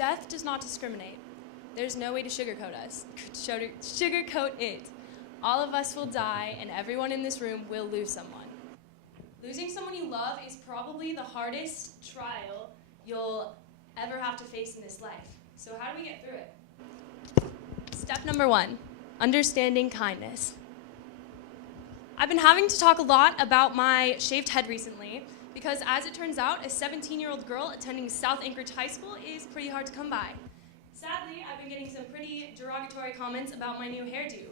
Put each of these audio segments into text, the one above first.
Death does not discriminate. There's no way to sugarcoat it. All of us will die, and everyone in this room will lose someone. Losing someone you love is probably the hardest trial you'll ever have to face in this life. So how do we get through it? Step number 1, understanding kindness. I've been having to talk a lot about my shaved head recently because, as it turns out, a 17-year-old girl attending South Anchorage High School is pretty hard to come by. Sadly, I've been getting some pretty derogatory comments about my new hairdo,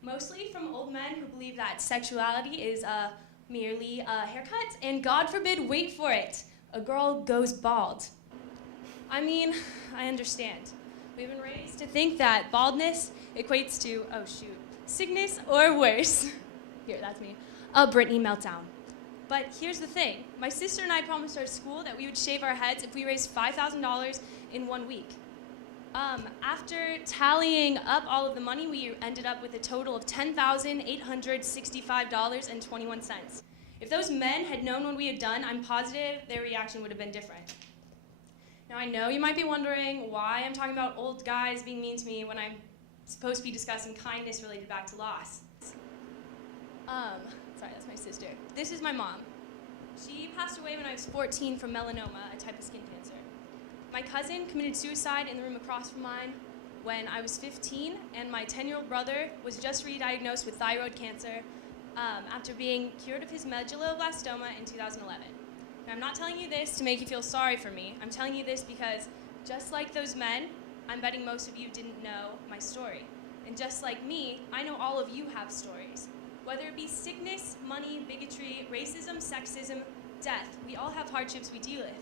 mostly from old men who believe that sexuality is merely a haircut, and God forbid, wait for it, a girl goes bald. I mean, I understand. We've been raised to think that baldness equates to, sickness or worse. Here, that's me. A Britney meltdown. But here's the thing. My sister and I promised our school that we would shave our heads if we raised $5,000 in 1 week. After tallying up all of the money, we ended up with a total of $10,865.21. If those men had known what we had done, I'm positive their reaction would have been different. Now, I know you might be wondering why I'm talking about old guys being mean to me when I'm supposed to be discussing kindness related back to loss. Sorry, that's my sister. This is my mom. She passed away when I was 14 from melanoma, a type of skin cancer. My cousin committed suicide in the room across from mine when I was 15, and my 10-year-old brother was just re-diagnosed with thyroid cancer after being cured of his medulloblastoma in 2011. Now, I'm not telling you this to make you feel sorry for me. I'm telling you this because, just like those men, I'm betting most of you didn't know my story. And just like me, I know all of you have stories. Whether it be sickness, money, bigotry, racism, sexism, death, we all have hardships we deal with.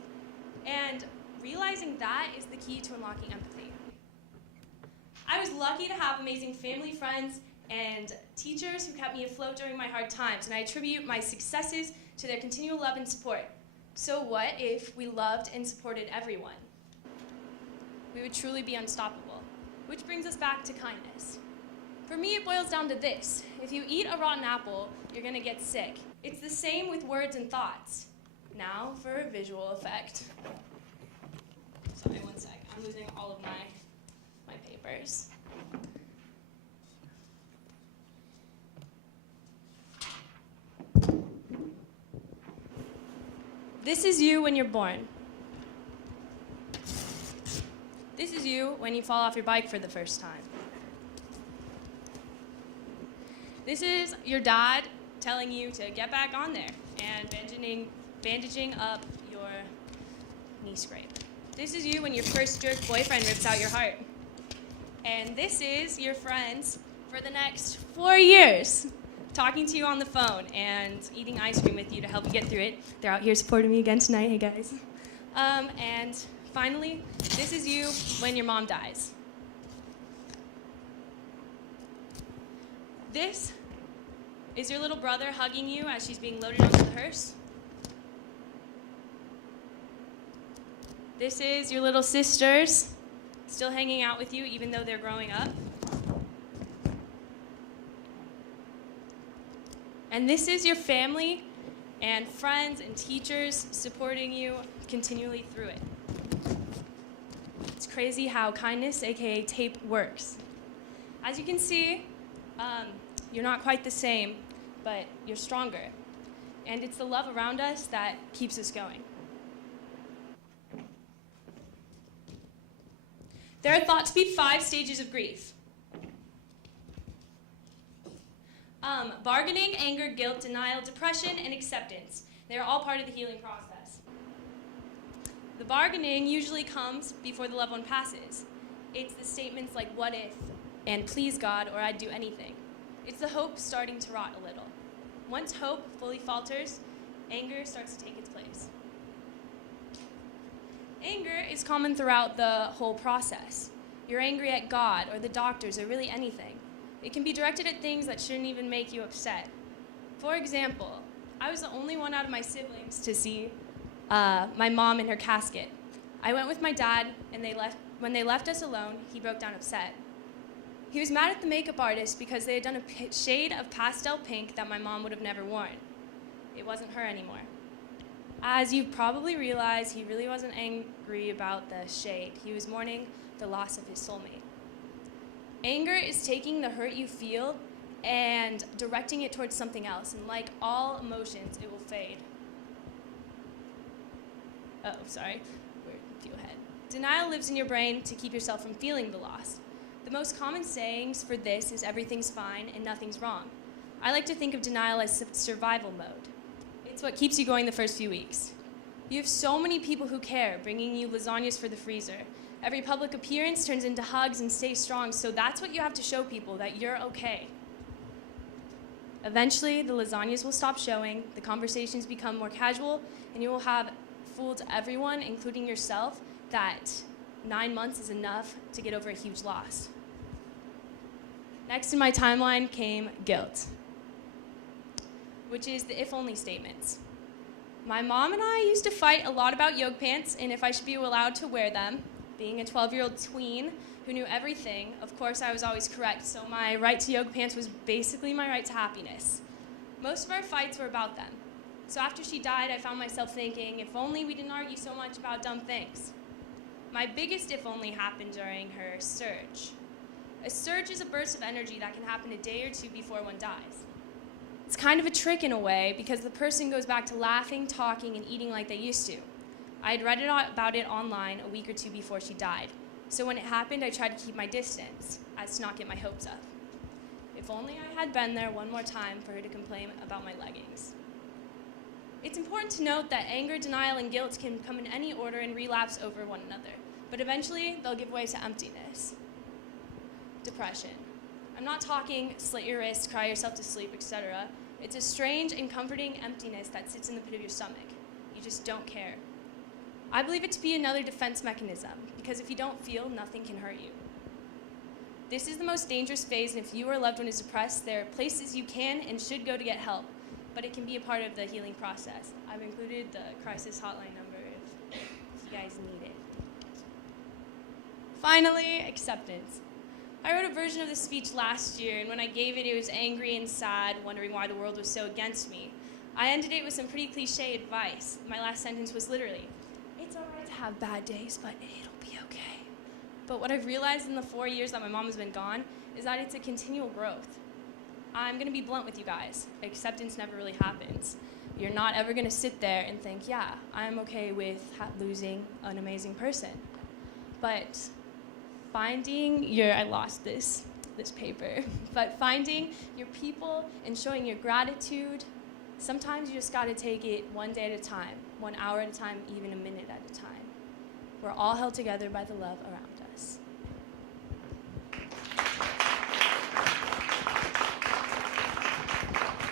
And realizing that is the key to unlocking empathy. I was lucky to have amazing family, friends, and teachers who kept me afloat during my hard times, and I attribute my successes to their continual love and support. So what if we loved and supported everyone? We would truly be unstoppable. Which brings us back to kindness. For me, it boils down to this. If you eat a rotten apple, you're gonna get sick. It's the same with words and thoughts. Now for a visual effect. Sorry, one sec. I'm losing all of my papers. This is you when you're born. This is you when you fall off your bike for the first time. This is your dad telling you to get back on there and bandaging up your knee scrape. This is you when your first jerk boyfriend rips out your heart. And this is your friends for the next 4 years, talking to you on the phone and eating ice cream with you to help you get through it. They're out here supporting me again tonight, hey guys. And finally, this is you when your mom dies. This is your little brother hugging you as she's being loaded onto the hearse. This is your little sisters still hanging out with you even though they're growing up. And this is your family and friends and teachers supporting you continually through it. It's crazy how kindness, aka tape, works. As you can see, you're not quite the same, but you're stronger. And it's the love around us that keeps us going. There are thought to be 5 stages of grief. Bargaining, anger, guilt, denial, depression, and acceptance. They're all part of the healing process. The bargaining usually comes before the loved one passes. It's the statements like, what if, and please God, or I'd do anything. It's the hope starting to rot a little. Once hope fully falters, anger starts to take its place. Anger is common throughout the whole process. You're angry at God or the doctors or really anything. It can be directed at things that shouldn't even make you upset. For example, I was the only one out of my siblings to see my mom in her casket. I went with my dad, and when they left us alone, he broke down upset. He was mad at the makeup artist because they had done a shade of pastel pink that my mom would have never worn. It wasn't her anymore. As you probably realize, he really wasn't angry about the shade. He was mourning the loss of his soulmate. Anger is taking the hurt you feel and directing it towards something else. And like all emotions, it will fade. Oh, sorry. We're a few ahead. Denial lives in your brain to keep yourself from feeling the loss. The most common sayings for this is everything's fine and nothing's wrong. I like to think of denial as survival mode. It's what keeps you going the first few weeks. You have so many people who care, bringing you lasagnas for the freezer. Every public appearance turns into hugs and stay strong, so that's what you have to show people, that you're okay. Eventually, the lasagnas will stop showing, the conversations become more casual, and you will have fooled everyone, including yourself, that 9 months is enough to get over a huge loss. Next in my timeline came guilt, which is the if-only statements. My mom and I used to fight a lot about yoga pants and if I should be allowed to wear them. Being a 12-year-old tween who knew everything, of course I was always correct, so my right to yoga pants was basically my right to happiness. Most of our fights were about them. So after she died, I found myself thinking, if only we didn't argue so much about dumb things. My biggest if only happened during her surge. A surge is a burst of energy that can happen a day or two before one dies. It's kind of a trick in a way because the person goes back to laughing, talking, and eating like they used to. I had read about it online a week or two before she died. So when it happened, I tried to keep my distance as to not get my hopes up. If only I had been there one more time for her to complain about my leggings. It's important to note that anger, denial, and guilt can come in any order and relapse over one another, but eventually they'll give way to emptiness. Depression. I'm not talking slit your wrists, cry yourself to sleep, etc. It's a strange and comforting emptiness that sits in the pit of your stomach. You just don't care. I believe it to be another defense mechanism, because if you don't feel, nothing can hurt you. This is the most dangerous phase, and if you or a loved one is depressed, there are places you can and should go to get help, but it can be a part of the healing process. I've included the crisis hotline number if you guys need it. Finally, acceptance. I wrote a version of the speech last year, and when I gave it, it was angry and sad, wondering why the world was so against me. I ended it with some pretty cliche advice. My last sentence was literally, "It's all right to have bad days, but it'll be okay." But what I've realized in the 4 years that my mom has been gone is that it's a continual growth. I'm gonna be blunt with you guys. Acceptance never really happens. You're not ever gonna sit there and think, yeah, I'm okay with losing an amazing person. But finding I lost this paper, but finding your people and showing your gratitude, sometimes you just gotta take it one day at a time, 1 hour at a time, even a minute at a time. We're all held together by the love around us.